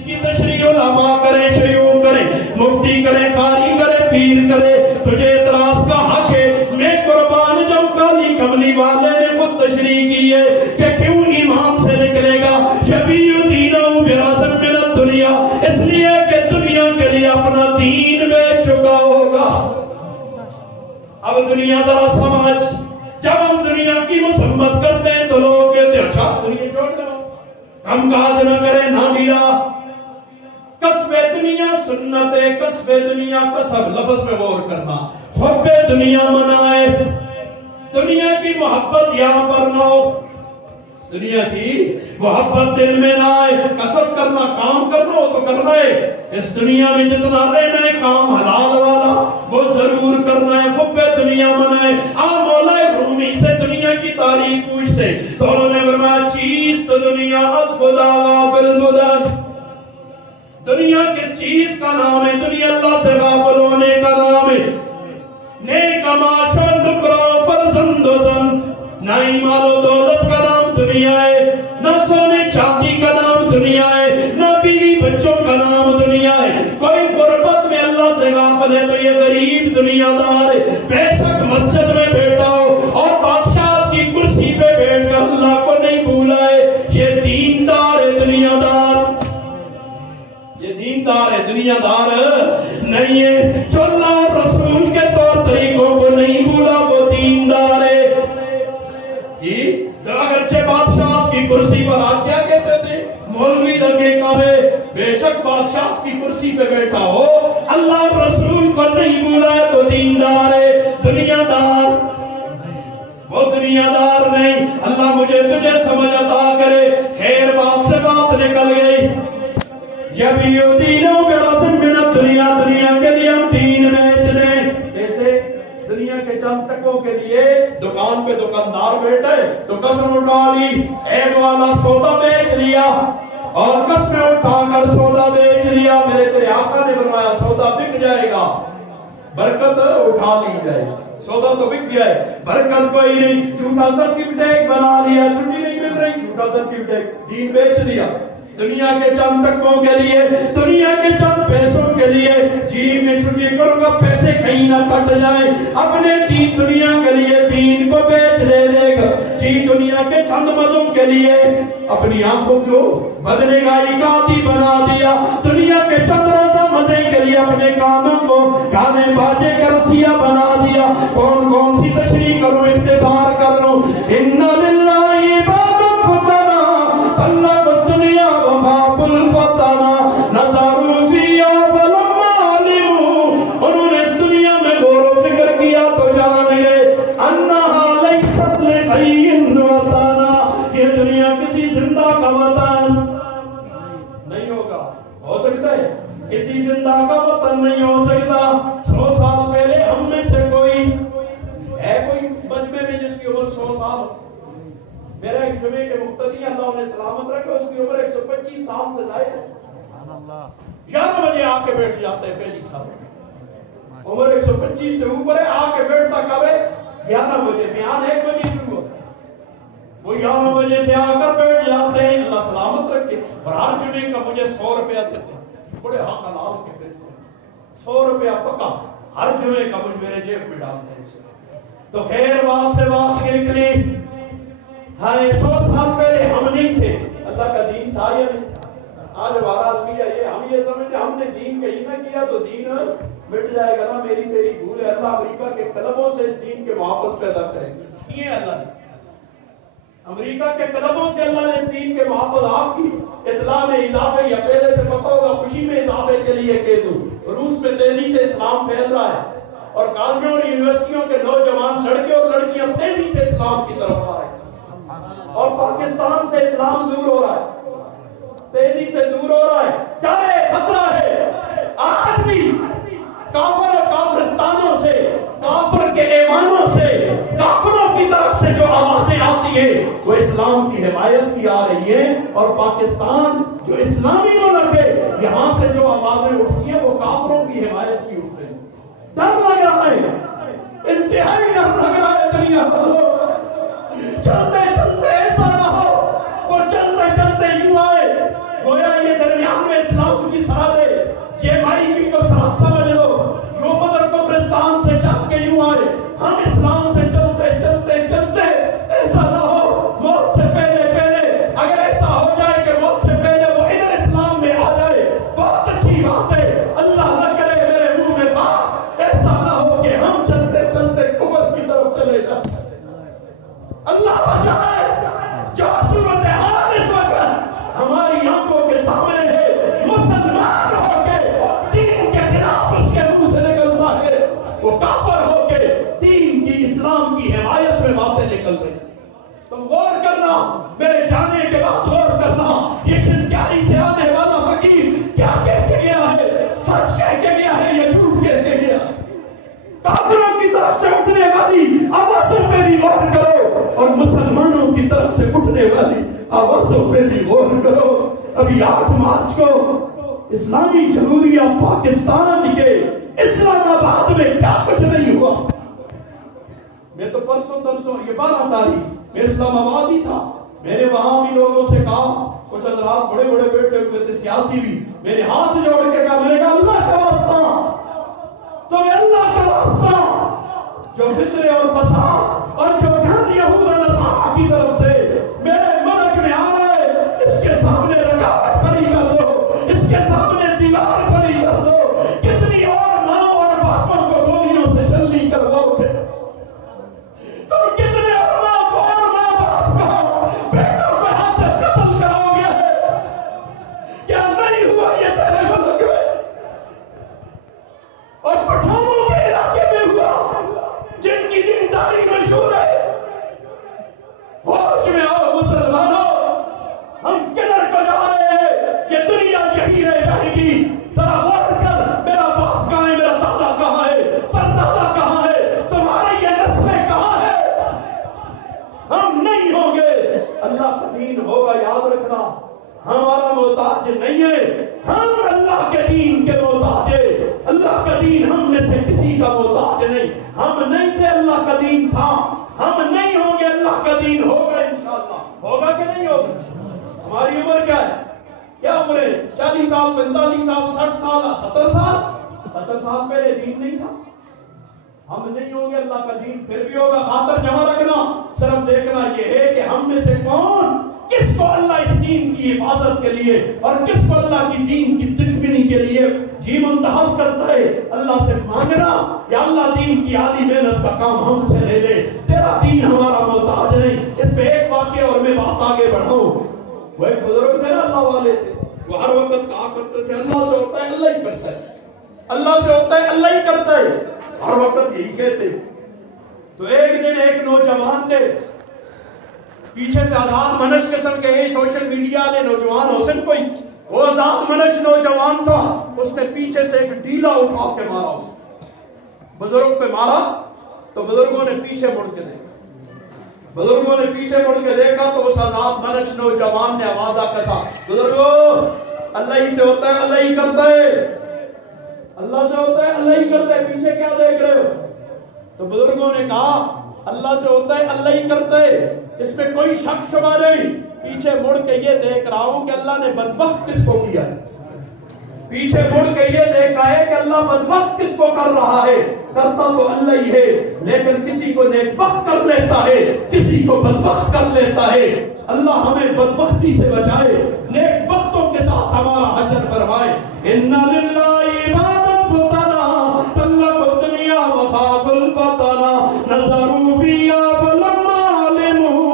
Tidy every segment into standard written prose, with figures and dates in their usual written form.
حدیث کی تشریح علماء کرے، شیوخ کرے، مفتی کرے، قاری کرے، پیر کرے، تجھے اعتراض کا حق ہے۔ میں قربان جب کالی کملی والے نے خود تشریح کی ہے کہ کیوں ایمان سے نکلے گا شبیہ دینہ برازم من الدنیا، اس لیے کہ دنیا کے لیے اپنا دین بیچ چکا ہوگا۔ اب دنیا ذرا سمجھ، جب ہم دنیا کی مذمت کرتے ہیں تو لوگ کہتے ہیں اچھا دنیا چھوڑ دو، ہم کاج نہ کریں نہ میرا۔ کسب دنیا سنت ہے، کسب دنیا کسب لفظ پہ غور کرنا، حب دنیا منائے، دنیا کی محبت یہاں پر نہ ہو، دنیا کی محبت دل میں نہ آئے۔ کسب کرنا، کام کرنا ہو تو کرنا ہے، اس دنیا میں جتنا رہنا ہے کام حلال والا وہ ضرور کرنا ہے۔ حب دنیا منائے۔ مولا رومی سے دنیا کی تاریخ پوچھتے تو انہوں نے فرمایا چیز تو دنیا از خدا غافل بدن، دنیا کس چیز کا نام ہے؟ دنیا اللہ سے غافل ہونے کا نام ہے۔ نیک معاشر نکرو فرزند و زن، نہ مال و دولت کا نام دنیا ہے، نہ سونے چاندی کا نام دنیا ہے، نہ بیوی بچوں کا نام دنیا ہے۔ کوئی غربت میں اللہ سے غافل ہے تو یہ غریب دنیا دار ہے۔ بے شک مسجد میں بیٹھا ہو اور بادشاہ کی کرسی پہ بیٹھ کر اللہ کو نہیں بھولا ہے، یہ دیندار ہے دنیا دار، یہ دیندار ہے دنیا دار نہیں ہے۔ جو اللہ اور رسول کے طور طریقوں کو نہیں بھولا وہ دیندار ہے۔ جی اگرچہ بادشاہ کی کرسی پر آپ کیا کہتے تھے؟ مولوی لگے کعبے، بے شک بادشاہ کی کرسی پہ بیٹھا ہو اللہ اور رسول کو نہیں بھولا ہے تو دیندار ہے۔ دنیا دار وہ دنیا دار نہیں۔ اللہ مجھے تجھے سمجھ عطا کرے۔ خیر بات سے بات نکل گئی۔ جب یہ دینوں میں رسم من الدنیا، دنیا کے لیے ہم دین بیچ دیں، جیسے دنیا کے چند تکوں کے لیے دکان پہ دکاندار بیٹھے تو قسم اٹھا لی، ایک والا سودا بیچ لیا اور قسم اٹھا کر سودا بیچ لیا۔ میرے تیرے آقا نے فرمایا سودا بک جائے گا، برکت اٹھا لی جائے گی۔ سودا تو بک گیا ہے، برکت کوئی نہیں۔ جھوٹا سرٹیفکیٹ بنا لیا، چھٹی نہیں مل رہی، جھوٹا سرٹیفکیٹ، دین بیچ دیا دنیا کے چند تکوں کے لیے، دنیا کے چند پیسوں کے لیے۔ جی میں چھٹی کروں گا پیسے کہیں نہ کٹ جائیں، اپنے دین دنیا کے لیے دین کو بیچ لے گا۔ جی دنیا کے چند مزوں کے لیے اپنی آنکھوں کو بدلے گا اکاتی بنا دیا، دنیا کے چند روزہ مزے کے لیے اپنے کانوں کو گانے باجے کر سیا بنا دیا۔ کون کون سی تشریح کروں، اختصار کر لوں۔ ان للہ عباد فتنا طلب الدنیا وخاف الفتنا نظروا فیہا فلما علموا، انہوں نے اس دنیا میں غور و فکر کیا تو جان گئے انہا لیست لحی وطنا، یہ دنیا کسی زندہ کا وطن نہیں ہوگا۔ ہو سکتا ہے کسی زندہ کا وطن نہیں ہو سکتا۔ 100 سال پہلے ہم میں سے کوئی ہے کوئی مجمع میں جس کی عمر 100 سال ہو؟ میرا ایک جمعے کے مقتدی اللہ انہیں سلامت رکھے، اس کی عمر 125 سال سے زائد ہے۔ 11 بجے آ کے بیٹھ جاتے ہیں پہلی صف میں، عمر 125 سے اوپر ہے، آ کے بیٹھتا کب ہے؟ 11 بجے، بیان 1 بجے شروع ہوتا ہے، وہ 11 بجے سے آ کر بیٹھ جاتے ہیں، اللہ سلامت رکھے۔ اور ہر جمعے کا مجھے 100 روپیہ دیتے ہیں، بڑے حق حلال کے پیسے، 100 روپیہ پکا ہر جمعے کا مجھ میرے جیب میں ڈالتے ہیں۔ تو خیر بات سے بات نکلی، ہائے 100 سال پہلے ہم نہیں تھے، اللہ کا دین تھا یا نہیں؟ آج بہرحال بھی ہے، ہم یہ سمجھتے ہم نے دین کہیں نہ کیا تو دین مٹ جائے گا نا، میری تیری بھول ہے۔ اللہ امریکہ کے کلبوں سے اس دین کے محافظ پیدا کرے گا، کیے اللہ نے؟ امریکہ کے کلبوں سے اللہ نے اس دین کے محافظ آپ کی اطلاع میں اضافے یا پہلے سے پتہ ہوگا، خوشی میں اضافے کے لیے کہہ دوں، روس میں تیزی سے اسلام پھیل رہا ہے اور کالجوں اور یونیورسٹیوں کے نوجوان لڑکے اور لڑکیاں تیزی سے اسلام کی طرف آ رہے ہیں، اور پاکستان سے اسلام دور ہو رہا ہے، تیزی سے دور ہو رہا ہے۔ ڈر ہے، خطرہ ہے۔ آج بھی کافر اور کافرستانوں سے، کافر کے ایوانوں سے، کافروں کی طرف سے جو آوازیں آتی ہیں وہ اسلام کی حمایت کی آ رہی ہے، اور پاکستان جو اسلامی ملک ہے یہاں سے جو آوازیں اٹھتی ہیں وہ کافروں کی حمایت کی اٹھ رہی ہیں۔ ڈر لگ رہا ہے، انتہائی ڈر لگ رہا ہے دنیا کو۔ چلتے چلتے ایسا نہ ہو وہ چلتے چلتے یوں آئے گویا یہ درمیان میں اسلام کی سرحدیں یہ مائکی کو سرحد سمجھ لو، جو بدر کفرستان سے چل کے یوں آئے، ہم اسلام سے چلتے چلتے چلتے ایسا نہ ہو موت سے پہلے اگر ایسا ہو جائے کہ موت سے پہلے وہ ادھر اسلام میں آ جائے، بہت اچھی بات ہے، اللہ نہ کرے میرے منہ میں بات، ایسا نہ ہو کہ ہم چلتے چلتے کفر کی طرف چلے جائیں۔ اللہ بچائے، جو صورتحال اس وقت ہماری آنکھوں کے سامنے ہے، مسلمان ہو کے دین کے خلاف اس کے منہ سے نکلتا ہے، وہ کافر ہو کے دین کی اسلام کی حمایت میں باتیں نکل رہی ہیں۔ تم غور کرنا، میرے جانے کے بعد غور کرنا، یہ شنکیاری سے آنے والا فقیر کیا کہہ کے گیا ہے، سچ کہہ کے گیا ہے یا جھوٹ کہہ کے گیا ہے؟ کافروں کی طرف سے اٹھنے والی آوازوں پہ بھی غور کرو اور مسلمانوں کی طرف سے اٹھنے والی آوازوں پہ بھی غور کرو۔ ابھی 8 مارچ کو اسلامی جمہوریہ پاکستان کے اسلام آباد میں کیا کچھ نہیں ہوا۔ میں تو پرسوں یہ 12 تاریخ میں اسلام آباد ہی تھا، میں نے وہاں بھی لوگوں سے کہا، کچھ حضرات بڑے بڑے بیٹھے ہوئے تھے سیاسی بھی، میں نے ہاتھ جوڑ کے کہا، میں نے کہا اللہ کا واسطہ، تمہیں اللہ کا واسطہ، جو فتنے اور فساد اور جو گھن یہود و نصارہ کی طرف سے میرے ملک میں آ رہے، اس کے سامنے رکاوٹ کھڑی کر دو، اس کے سامنے دیوار کھڑی کر دو، کتنی اور ماں اور باپوں کو گولیوں سے جلدی کرواؤ گے، تم کتنے اور ماں باپ کو بیٹوں کو ہاتھ قتل کراؤ گے، کیا نہیں ہوا یہ تیرے ملک میں؟ اور پٹھانوں کے علاقے میں ہوا، جن کی دینداری مشہور ہے۔ ہوش میں آؤ مسلمانوں، ہم کدھر کو جا رہے ہیں؟ یہ دنیا یہی رہ جائے گی۔ ذرا غور کر، میرا باپ کہاں ہے، میرا دادا کہاں ہے، پردادا کہاں ہے، تمہاری یہ نسلیں کہاں ہے؟ ہم نہیں ہوں گے، اللہ کا دین ہوگا، یاد رکھنا، ہمارا محتاج نہیں ہے، ہم اللہ کے دین کے محتاج ہیں۔ اللہ کا دین ہم میں سے کسی کا محتاج نہیں، ہم نہیں تھے، اللہ کا دین تھا، ہم نہیں ہوں گے، اللہ کا دین ہوگا انشاءاللہ۔ ہوگا کہ نہیں ہوگا؟ ہماری عمر کیا ہے؟ کیا عمر ہے؟ 40 سال، 45 سال، 60 سال، 70 سال؟ 70 سال پہلے دین نہیں تھا، ہم نہیں ہوں گے، اللہ کا دین پھر بھی ہوگا۔ خاطر جمع رکھنا، صرف دیکھنا یہ ہے کہ ہم میں سے کون کس کو اللہ اس دین کی حفاظت کے لیے اور کس کو اللہ کی دین کی دشمنی کے لیے جی منتخب کرتا ہے۔ اللہ سے مانگنا یا اللہ دین کی عالی محنت کا کام ہم سے لے لے، تیرا دین ہمارا محتاج نہیں۔ اس پہ ایک واقعہ اور میں بات آگے بڑھاؤں، وہ ایک بزرگ تھے نا، اللہ والے تھے، وہ ہر وقت کہا کرتے تھے اللہ سے ہوتا ہے اللہ ہی کرتا ہے، اللہ سے ہوتا ہے اللہ ہی کرتا ہے، ہر وقت یہی کہتے۔ تو ایک دن ایک نوجوان نے پیچھے سے آزاد منش قسم کے سوشل میڈیا والے نوجوان حسن کوئی، وہ آزاد منش نوجوان تھا، اس نے پیچھے سے ایک ڈیلا اٹھا کے مارا، اس بزرگ پہ مارا تو بزرگوں نے پیچھے مڑ کے دیکھا، بزرگوں نے پیچھے مڑ کے دیکھا تو اس آزاد منش نوجوان نے آوازہ کسا، بزرگوں اللہ ہی سے ہوتا ہے اللہ ہی کرتا ہے، اللہ سے ہوتا ہے اللہ ہی کرتا ہے، پیچھے کیا دیکھ رہے ہو؟ تو بزرگوں نے کہا اللہ سے ہوتا ہے اللہ ہی کرتا ہے، اس میں کوئی شک شبہ نہیں، پیچھے مڑ کے یہ دیکھ رہا ہوں کہ اللہ نے بدبخت کس کو کیا ہے، پیچھے مڑ کے یہ دیکھا ہے کہ اللہ بدبخت کس کو کر رہا ہے، کرتا تو اللہ ہی ہے لیکن کسی کو نیک بخت کر لیتا ہے، کسی کو بدبخت کر لیتا ہے۔ اللہ ہمیں بدبختی سے بچائے، نیک بختوں کے ساتھ ہمارا حشر فرمائے۔ اِنَّ لِلَّهِ عِبَادًا فُطَنَا طَلَّقُوا الدُّنْيَا وَخَافُوا الْفَتَنَا نَظَرُوا فِيهَا فَلَمَّا عَلِمُوا،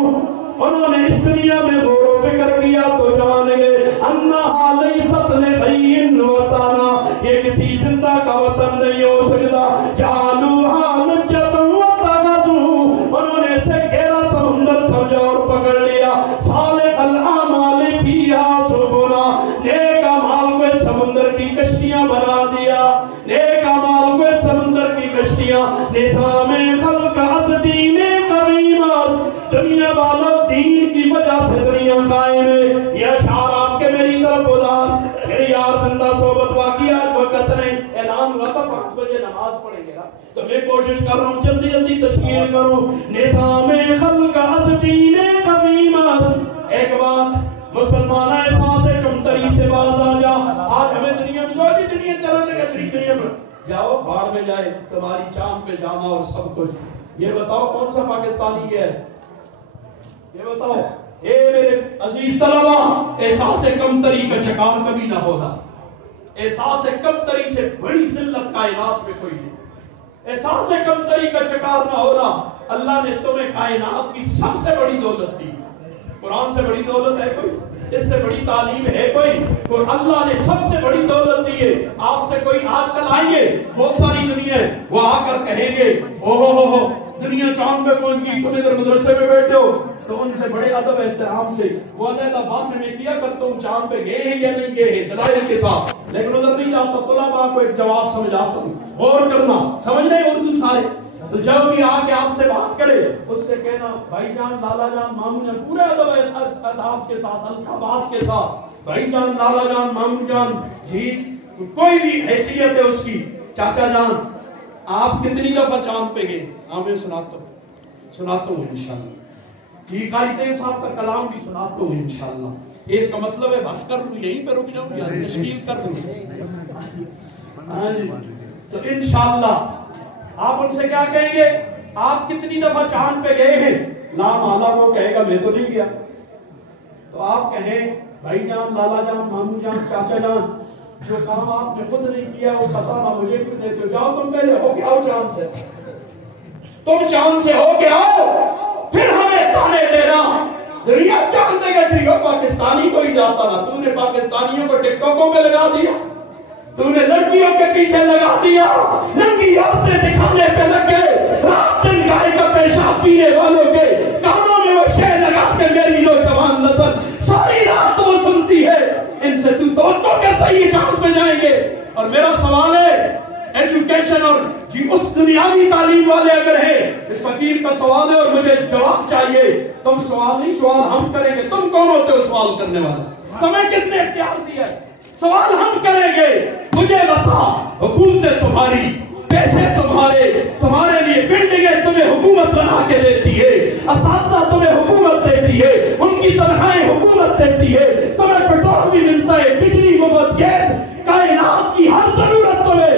انہوں نے اس دنیا میں غور و فکر کیا تو جان گئے اَنَّهَا لَيْسَتْ لِحَيٍّ وَطَنًا، یہ کسی زندہ کا وطن نہیں ہو سکتا۔ جَعَلُوهَا لُجَّةً وَاتَّخَذُوا، انہوں نے اسے گہرا سمندر سمجھا اور پکڑ لیا۔ صالح الأعمال فيها سبلا، نیک اعمال کو سمندر کی کشتیاں بنا دیا، نیک اعمال کو سمندر کی کشتیاں۔ نظام خلق از دین قویمت، دنیا والوں دین کی وجہ سے دنیا قائم ہے۔ یہ اشعار آپ کے میری طرف ادار پھر یار زندہ صحبت واقعہ وقت نہیں، اعلان ہوا تھا 5 بجے نماز پڑھیں گے نا، تو میں کوشش کر رہا ہوں جلدی جلدی تشکیل کروں۔ نظام خلق از دین قویمت، ایک بات مسلمان احساس کمتری سے باز آ جا، آج ہمیں نہیں ہے جاؤ بھاڑ میں جائے تمہاری چاند پہ جانا اور سب کچھ. یہ بتاؤ کون سا پاکستانی ہے؟ یہ بتاؤ. اے میرے عزیز طلبہ، احساس کمتری کا شکار کبھی نہ ہونا. احساس کمتری سے بڑی ذلت کائنات میں کوئی نہیں. احساس کمتری کا شکار نہ ہونا. اللہ نے تمہیں کائنات کی سب سے بڑی دولت دی. قرآن سے بڑی دولت ہے کوئی؟ اس سے بڑی تعلیم ہے کوئی؟ اور اللہ نے سب سے بڑی دولت دی ہے. آپ سے کوئی آج کل آئیں گے بہت ساری دنیا ہے، وہ آ کر کہیں گے اوہ دنیا چاند پہ پہنچ گئی، تم ادھر مدرسے میں بیٹھے ہو. تو ان سے بڑے ادب احترام سے وہ علیحدہ بات میں کیا کرتا ہوں چاند پہ گئے ہیں یا نہیں گئے ہیں دلائل کے ساتھ، لیکن ادھر نہیں جاتا. طلباء کو ایک جواب سمجھاتا ہوں، غور کرنا. سمجھ رہے اردو سارے؟ تو جب بھی آ کے آپ سے بات کرے اس سے کہنا بھائی جان، لالا جان، مامو جان، پورے ادب اداب کے ساتھ، القابات کے ساتھ. بھائی جان، لالا جان، مامو جان، جی کوئی بھی حیثیت ہے اس کی. چاچا جان، آپ کتنی دفعہ چاند پہ گئے؟ میں سناتا ہوں انشاءاللہ. جی قاری طیب صاحب کا کلام بھی سناتا ہوں انشاءاللہ. اس کا مطلب ہے بس کر لوں، یہیں پہ رک جاؤں یا تشکیل کر دوں؟ تو انشاءاللہ آپ ان سے کیا کہیں گے؟ آپ کتنی دفعہ چاند پہ گئے ہیں؟ نام آلہ وہ کہے گا میں تو نہیں گیا. تو آپ کہیں بھائی جان، لالا جان، مامو جان، چاچا جان، جو کام آپ نے خود نہیں کیا وہ بتانا مجھے کیوں دیتے ہو؟ جاؤ تم پہلے ہو کے آؤ چاند سے. تم چاند سے ہو کے آؤ پھر ہمیں تانے دینا. دنیا چاند دے گا تھی وہ پاکستانی کو ہی جاتا نا. تم نے پاکستانیوں کو ٹک ٹاکوں پہ لگا دیا، تم نے لڑکیوں کے پیچھے لگا دیا، ننگی عورتیں دکھانے پہ لگ گئے، رات دن گائے کا پیشاب پینے والوں کے کانوں میں وہ شے لگا کے میری نوجوان نسل ساری رات وہ سنتی ہے. ان سے تو کہتا یہ چاند پہ جائیں گے. اور میرا سوال ہے ایجوکیشن اور جی اس دنیاوی تعلیم والے اگر ہیں، اس فقیر کا سوال ہے اور مجھے جواب چاہیے. تم سوال نہیں، سوال ہم کریں گے. تم کون ہوتے ہو سوال کرنے والے؟ تمہیں کس نے اختیار دیا ہے؟ سوال ہم کریں گے. مجھے بتا، حکومتیں تمہاری، پیسے تمہارے لیے بلڈنگیں تمہیں حکومت بنا کے دیتی ہے، اساتذہ تمہیں حکومت دیتی ہے، ان کی تنخواہیں حکومت دیتی ہے، تمہیں پیٹرول بھی ملتا ہے، بجلی مفت، گیس، کائنات کی ہر ضرورت تمہیں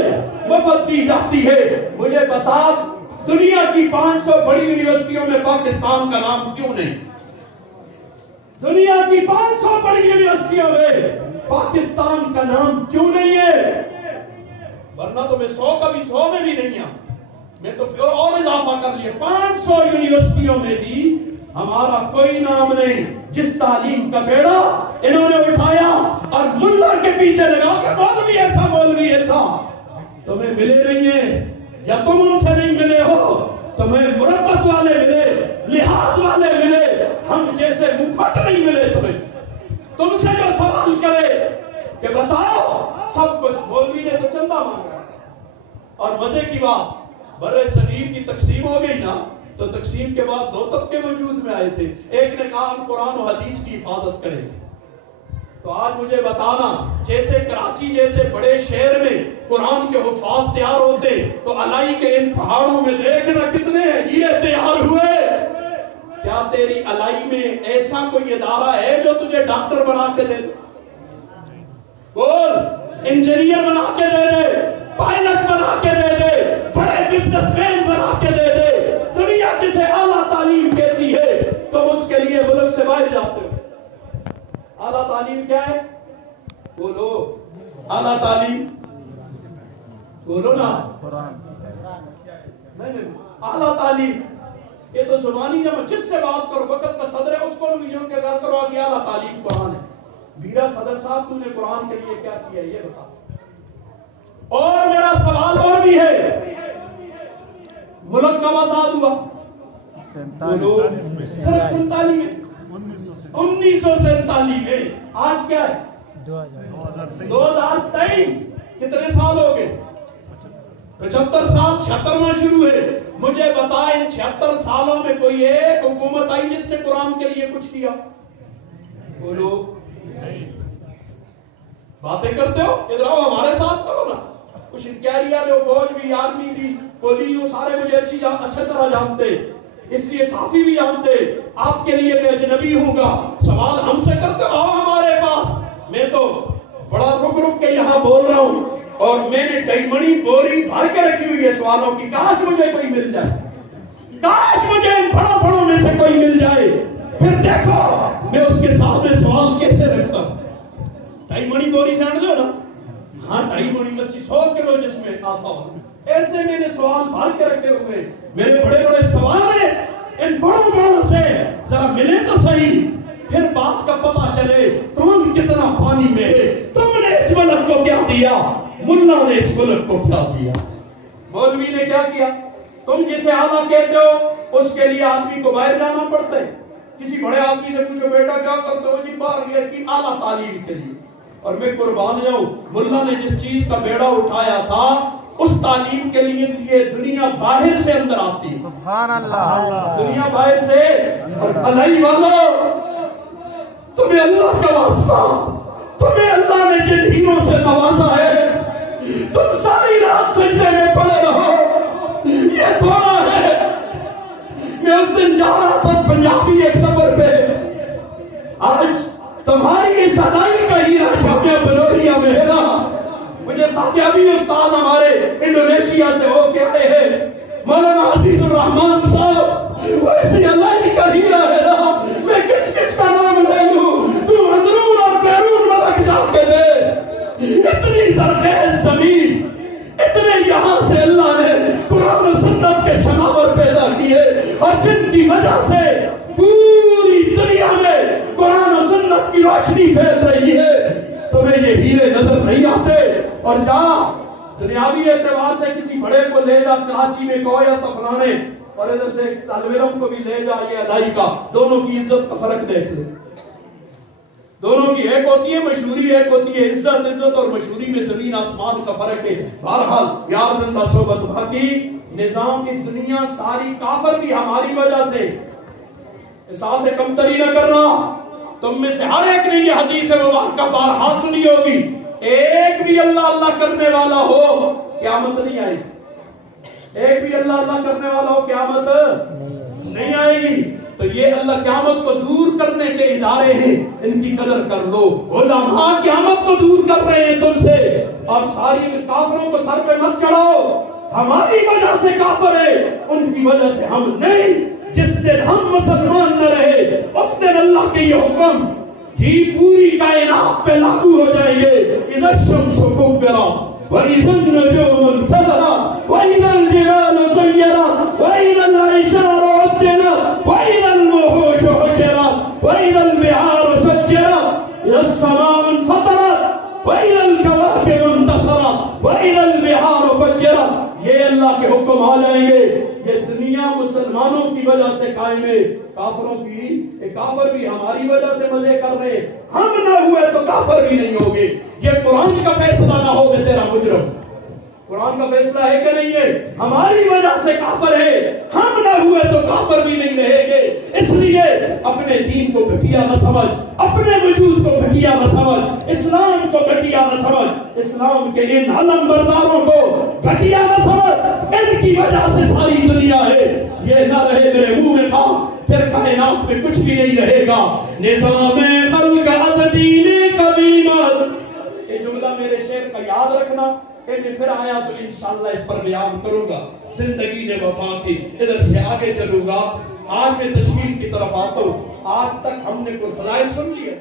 مفت دی جاتی ہے. مجھے بتا دنیا کی 500 بڑی یونیورسٹیوں میں پاکستان کا نام کیوں نہیں؟ دنیا کی 500 بڑی یونیورسٹیوں میں پاکستان کا نام کیوں نہیں ہے؟ ورنہ تو میں 100 کا بھی 100 میں بھی نہیں ہوں. میں تو پھر اور اضافہ کر لیا، 500 یونیورسٹیوں میں بھی ہمارا کوئی نام نہیں. جس تعلیم کا بیڑا انہوں نے اٹھایا اور ملا کے پیچھے لگا کہ مولوی ایسا تمہیں ملے نہیں ہیں، یا تم ان سے نہیں ملے ہو، تمہیں مرتب والے ملے، لحاظ والے ملے، ہم جیسے مفت نہیں ملے تمہیں. تم سے جو سوال کرے کہ بتاؤ سب کچھ، مولوی نے تو چندہ مانگا. اور مزے کی بات، برے صغیر کی تقسیم ہو گئی نا، تو تقسیم کے بعد 2 طبقے وجود میں آئے تھے. ایک نے کہا ہم قرآن و حدیث کی حفاظت کریں گے. تو آج مجھے بتانا، جیسے کراچی جیسے بڑے شہر میں قرآن کے حفاظ تیار ہوتے تو الائی کے ان پہاڑوں میں دیکھنا کتنے ہیرے تیار ہوئے. کیا تیری الائی میں ایسا کوئی ادارہ ہے جو تجھے ڈاکٹر بنا کے دے دے؟ بول، انجینئر بنا کے دے دے، پائلٹ بنا کے دے دے، بڑے بزنس مین بنا کے دے دے. دنیا جسے اعلیٰ تعلیم کہتی ہے تم اس کے لیے ملک سے باہر جاتے ہو. اعلیٰ تعلیم کیا ہے؟ بولو اعلیٰ تعلیم، بولو نا. نہیں، اعلیٰ تعلیم یہ تو زبانی جب جس سے بات کرو، وقت کا صدر ہے اس کو ویڈیو کے گھر کرو، آسی اعلیٰ تعلیم قرآن ہے. بیرا صدر صاحب تو نے قرآن کے لیے کیا کیا یہ بتا. اور میرا سوال اور بھی ہے، ملک کب آزاد ہوا؟ بولو. صرف 47 میں، 1947 میں. آج کیا ہے؟ 2023. کتنے سال ہو گئے؟ 75 سال. 76واں شروع ہے. مجھے بتا ان 76 سالوں میں کوئی ایک حکومت آئی جس نے قرآن کے لیے کچھ کیا؟ بولو. باتیں کرتے ہو، ادھر آؤ ہمارے ساتھ کرو نا. کچھ انکوائری والے، فوج بھی، آرمی بھی، پولیس، وہ سارے مجھے اچھی طرح جانتے، اس لیے صافی بھی جانتے. آپ کے لیے میں اجنبی ہوں گا. سوال ہم سے کرتے ہو، آؤ ہمارے پاس. میں تو بڑا رک کے یہاں بول رہا ہوں. اور میں نے ڈائمنی بوری بھر کے رکھی ہوئی ہے سوالوں کی، کاش مجھے کوئی مل جائے، کاش مجھے ان بڑوں میں سے کوئی مل جائے، پھر دیکھو میں اس کے سامنے سوال کیسے رکھتا ہوں۔ ڈائمنی بوری جان دو نا، ہاں ڈائمنی مسیح 100 کلو جس میں آتا ہوں، ایسے میں نے سوال بھر کے رکھے ہوئے، میرے بڑے بڑے سوال ہیں، ان بڑوں سے ذرا ملے تو صحیح، پھر بات کا پتہ چلے کون کتنا پانی میں ہے۔ تم نے اس ملک کو کیا دیا، ملا نے اس ملک کو کیا دیا، مولوی نے کیا کیا؟ تم جسے اعلیٰ کہتے ہو اس کے لیے آدمی کو باہر جانا پڑتا ہے۔ کسی بڑے آدمی سے پوچھو بیٹا کیا کرتے ہو، جی باہر یہ کی اعلیٰ تعلیم کے لیے، اور میں قربان جاؤں ملا نے جس چیز کا بیڑا اٹھایا تھا اس تعلیم کے لیے یہ دنیا باہر سے اندر آتی ہے، سبحان اللہ، دنیا باہر سے۔ اور الہی والو تمہیں اللہ کا واسطہ، تمہیں اللہ نے جن ہیروں سے نوازا ہے، تم ساری رات سجدے میں پڑے رہو، یہ تھوڑا ہے۔ میں اس دن جا رہا تھا پنجابی ایک سفر پہ، آج تمہاری اس ادائی کا ہیرا جھاپے بلوریا میں ہے نا، مجھے ساتیابی استاد ہمارے انڈونیشیا سے ہو کے آئے ہیں، مولانا عزیز الرحمان صاحب، وہ اسی ادائی کا ہیرا ہے نا، میں کس کس کا نام لے لوں، تم اندرون اور بیرون ملک جا کے دے، اتنی زرخیز زمین، اتنے یہاں سے اللہ نے قرآن و سنت کے شناور پیدا کیے، اور جن کی وجہ سے پوری دنیا میں قرآن و سنت کی روشنی پھیل رہی ہے، تمہیں یہ ہیرے نظر نہیں آتے؟ اور جا دنیاوی اعتبار سے کسی بڑے کو لے جا کراچی میں کوئی استفرانے، اور ادھر سے طالب علم کو بھی لے جا، یہ الہی کا، دونوں کی عزت کا فرق دیکھ لے، دونوں کی ایک ہوتی ہے مشہوری، ایک ہوتی ہے عزت اور مشہوری میں زمین آسمان کا فرق ہے۔ بہرحال یار زندہ صحبت باقی نظام کی دنیا ساری کافر بھی ہماری وجہ سے، احساس کمتری نہ کرنا، تم میں سے ہر ایک نے یہ حدیث مبارکہ بارہا سنی ہوگی، ایک بھی اللہ اللہ کرنے والا ہو قیامت نہیں آئے گی، ایک بھی اللہ اللہ کرنے والا ہو قیامت نہیں آئے گی۔ تو یہ اللہ قیامت کو دور کرنے کے ادارے ہیں، ان کی قدر کر لو۔ علماء قیامت کو دور کر رہے ہیں تم سے، اور ساری کافروں کو سر پہ مت چڑھاؤ، ہماری وجہ سے کافر ہے، ان کی وجہ سے ہم نہیں۔ جس دن ہم مسلمان نہ رہے اس دن اللہ کے یہ حکم جی پوری کائنات پہ لاگو ہو جائیں گے۔ اِذَا الشَّمْسُ كُوِّرَتْ وَإِذَا النُّجُومُ انكَدَرَتْ وَإِذَا الْجِبَالُ سُيِّرَتْ وَإِذَا الْعِشَارُ عُطِّلَتْ وَإِذَا الْوُحُوشُ حُشِرَتْ وَإِذَا الْبِحَارُ سُجِّرَتْ إِذَا السَّمَاءُ انفَطَرَتْ وَإِذَا الْكَوَاكِبُ انتَثَرَتْ وَإِذَا الْبِحَارُ فُجِّرَتْ، یہ اللہ کے حکم آ جائیں گے۔ یہ دنیا مسلمانوں کی وجہ سے قائم ہے، کافروں کی، کافر بھی ہماری وجہ سے مزے کر رہے، ہم نہ ہوئے تو کافر بھی نہیں ہوگے۔ یہ قرآن کا فیصلہ نہ ہو گے تیرا مجرم، قرآن کا فیصلہ ہے کہ نہیں ہے؟ ہماری وجہ سے کافر ہے، ہم نہ ہوئے تو کافر بھی نہیں رہیں گے۔ اس لیے اپنے دین کو گھٹیا نہ سمجھ، اپنے وجود کو گھٹیا نہ سمجھ، اسلام کو گھٹیا نہ سمجھ، اسلام کے ان علم برداروں کو گھٹیا نہ سمجھ، ان کی وجہ سے ساری دنیا ہے۔ یہ نہ رہے میرے منہ میں خام، پھر کائنات میں کچھ بھی نہیں رہے گا۔ نظام خلق از دین قویمت، یہ جملہ میرے شعر کا یاد رکھنا، کہ پھر آیا تو انشاءاللہ اس پر بیان کروں گا۔ زندگی نے وفا کی، ادھر سے آگے چلوں گا۔ آج میں تشکیل کی طرف آتا ہوں۔ آج تک ہم نے کوئی فضائل سن لیے۔